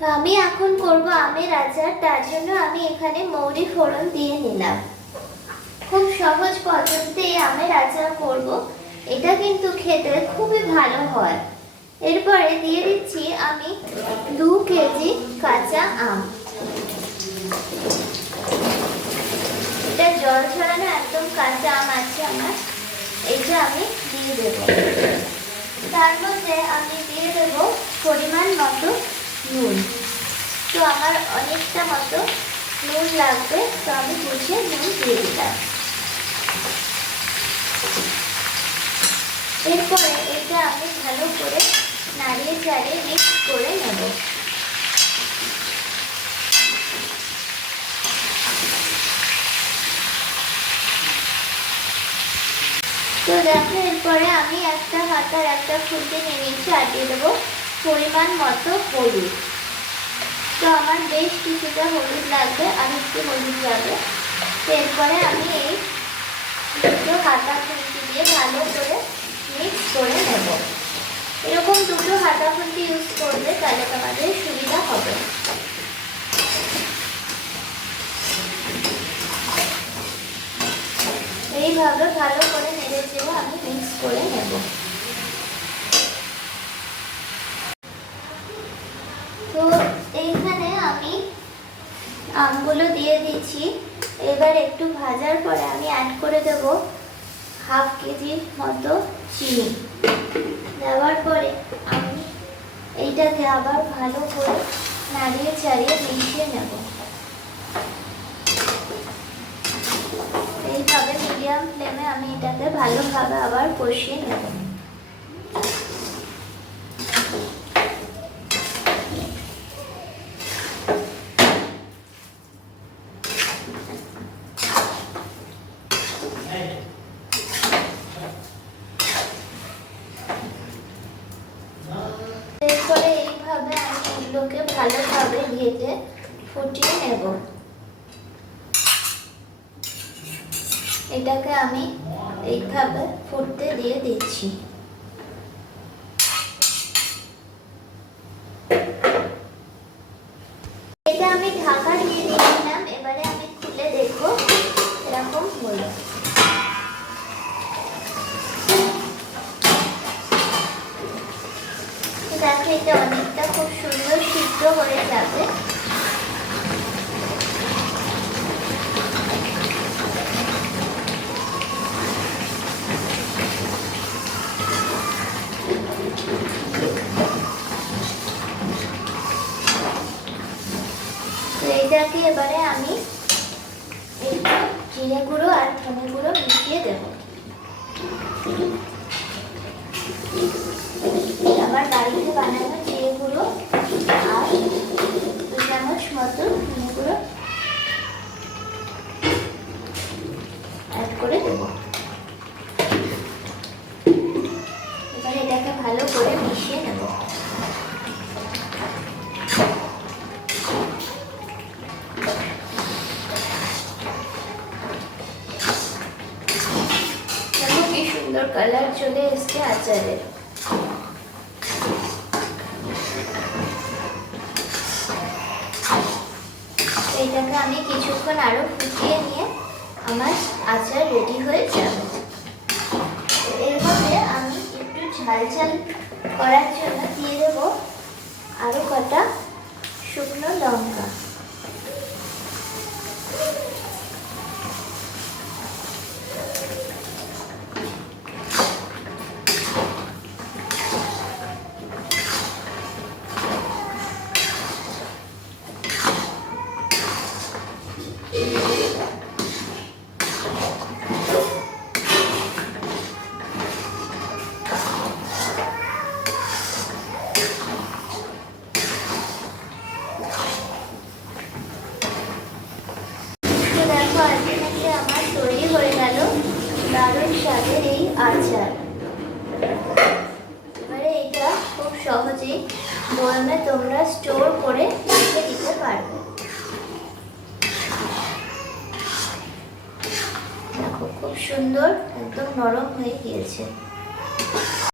এখন করব আমের আচার তার জন্য আমি এখানে মৌরি ফোড়ন দিয়ে নিলাম। খুব সহজ পদ্ধতিতে এই আমের আচার করব। এটা কিন্তু খেতে খুবই ভালো হয়। এরপরে দিয়ে দিচ্ছি আমি দু কেজি কাঁচা আম। এটা জল ছড়ানো একদম কাঁচা আম আছে আমার। এইটা আমি দিয়ে দেব। তার মধ্যে আমি দিয়ে দেব পরিমাণ মতো নুন। তো আমার অনেকটা মতো নুন লাগবে, তো আমি বুঝে নুন দিয়ে দিলাম। এরপরে এটা আমি ভালো করে নাড়িয়ে চাড়িয়ে মিক্স করে নেব। তো দেখো, এরপরে আমি একটা হাতার একটা খুঁজে নিয়ে নিচ্ছি আর দিয়ে দেবো। পরিমাণ মতো হলুদ। তো আমার বেশ কিছুটা হলুদ লাগবে, আর একটু হলুদ তো এরপরে আমি এই দুটো হাতা খুন্তি দিয়ে ভালো করে মিক্স করে নেব। এরকম দুটো হাতা খুন্তি ইউজ করলে তাহলে তোমাদের সুবিধা হবে। এইভাবে ভালো করে নেড়ে চেড়ে আমি মিক্স করে নেব তো এইখানে আমি আমগুলো দিচ্ছি। এবার একটু ভাজার পরে আমি অ্যাড করে দেব হাফ কেজি মতো চিনি। দেওয়ার পরে আমি এইটাকে আবার ভালো করে নাড়িয়ে চাড়িয়ে মিশিয়ে নেব। এইভাবে মিডিয়াম ফ্লেমে আমি এটাকে ভালোভাবে আবার কষিয়ে নেব। এরপরে এইভাবে আমি এগুলোকে ভালোভাবে ফুটিয়ে নেব। এটাকে আমি এইভাবে ফুটতে দিয়ে দিচ্ছি। এটা আমি ঢাকা দিয়ে দিয়েছিলাম, এবারে আমি খুলে দেখব, এরকম হলো। তো অনেকটা খুব সুন্দর সিদ্ধ হয়ে যাবে। তো এইটাকে এবারে আমি একটু জিরে গুঁড়ো আর ধনে গুঁড়ো মিশিয়ে দেব। বাড়িতে বানানো জিরে গুঁড়ো আর দু চামচ মতো গুঁড়ো অ্যাড করে দেবো এবার এটাকে ভালো করে মিশিয়ে নেব। সুন্দর কালার চলে এসছে আচারের এইটাকে আমি কিছুক্ষণ আরও ফুটিয়ে নিয়ে আমার আচার রেডি হয়ে যাবে। এরপরে আমি একটু ঝাল ঝাল করার জন্য দিয়ে দেবো আরও কটা শুকনো লঙ্কা। আমার তৈরি হয়ে গেল দারুণ স্বাদের এই আচার। এবারে এটা খুব সহজেই বয়ামে তোমরা স্টোর করে রেখে দিতে পারবে। খুব সুন্দর, একদম নরম হয়ে গিয়েছে।